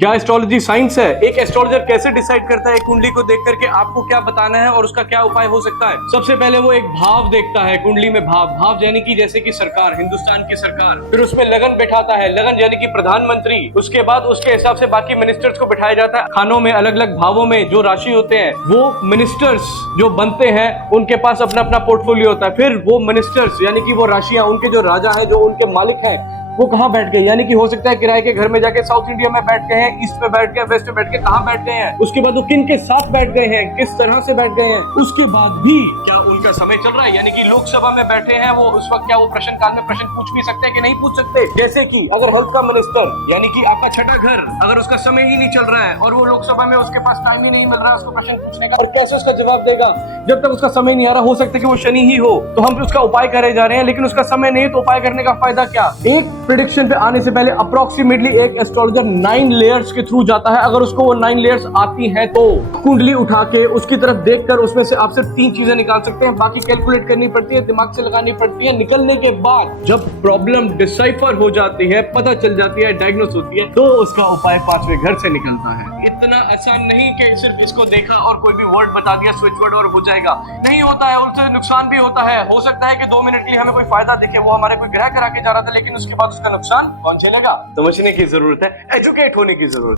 क्या astrology science है? एक एस्ट्रोलॉजर कैसे डिसाइड करता है कुंडली को देख करके आपको क्या बताना है और उसका क्या उपाय हो सकता है? सबसे पहले वो एक भाव देखता है, कुंडली में भाव यानी कि जैसे कि सरकार, हिंदुस्तान की सरकार, फिर उसमें लगन बैठाता है, लगन यानी कि प्रधानमंत्री, उसके बाद उसके हिसाब से बाकी मिनिस्टर्स को बिठाया जाता है। खानों में अलग अलग भावों में जो राशि होते हैं वो मिनिस्टर्स जो बनते हैं उनके पास अपना अपना पोर्टफोलियो होता है। फिर वो मिनिस्टर्स यानी कि वो राशियां, उनके जो राजा है, जो उनके मालिक है, वो कहाँ बैठ गए, यानी कि हो सकता है किराए के घर में जाके साउथ इंडिया में बैठ गए हैं, ईस्ट में बैठ गए, वेस्ट में बैठ के, कहाँ बैठ गए हैं, उसके बाद वो किन के साथ बैठ गए हैं, किस तरह से बैठ गए हैं, उसके बाद भी क्या उनका समय चल रहा है, यानी कि लोकसभा में बैठे हैं वो, उस वक्त क्या वो प्रश्न काल में प्रश्न पूछ भी सकते हैं कि नहीं पूछ सकते। जैसे कि अगर हेल्थ का मिनिस्टर यानी कि आपका छठा घर, अगर उसका समय ही नहीं चल रहा है और वो लोकसभा में उसके पास टाइम ही नहीं मिल रहा है उसको प्रश्न पूछने का, और कैसे उसका जवाब देगा जब तक उसका समय नहीं आ रहा। हो सकता है कि वो शनि ही हो, तो हम उसका उपाय करे जा रहे हैं, लेकिन उसका समय नहीं, तो उपाय करने का फायदा क्या? एक प्रेडिक्शन पे आने से पहले अप्रोक्सीमेटली एक एस्ट्रोलॉजर 9 लेयर्स के थ्रू जाता है। अगर उसको वो 9 लेयर्स आती हैं तो कुंडली उठा के उसकी तरफ देखकर उसमें से आप सिर्फ 3 चीजें निकाल सकते हैं, बाकी कैलकुलेट करनी पड़ती है, दिमाग से लगानी पड़ती है। निकलने के बाद जब प्रॉब्लम डिसाइफर हो जाती है, पता चल जाती है, डायग्नोस होती है, तो उसका उपाय 5वें घर से निकलता है। इतना आसान नहीं कि सिर्फ इसको देखा और कोई भी वर्ड बता दिया, स्विच वर्ड, और हो जाएगा। नहीं होता है, उससे नुकसान भी होता है। हो सकता है कि 2 मिनट के लिए हमें कोई फायदा दिखे, वो हमारे कोई ग्रह करा के जा रहा था, लेकिन उसके बाद उसका नुकसान कौन झेलेगा? समझने की जरूरत है, एजुकेट होने की जरूरत है।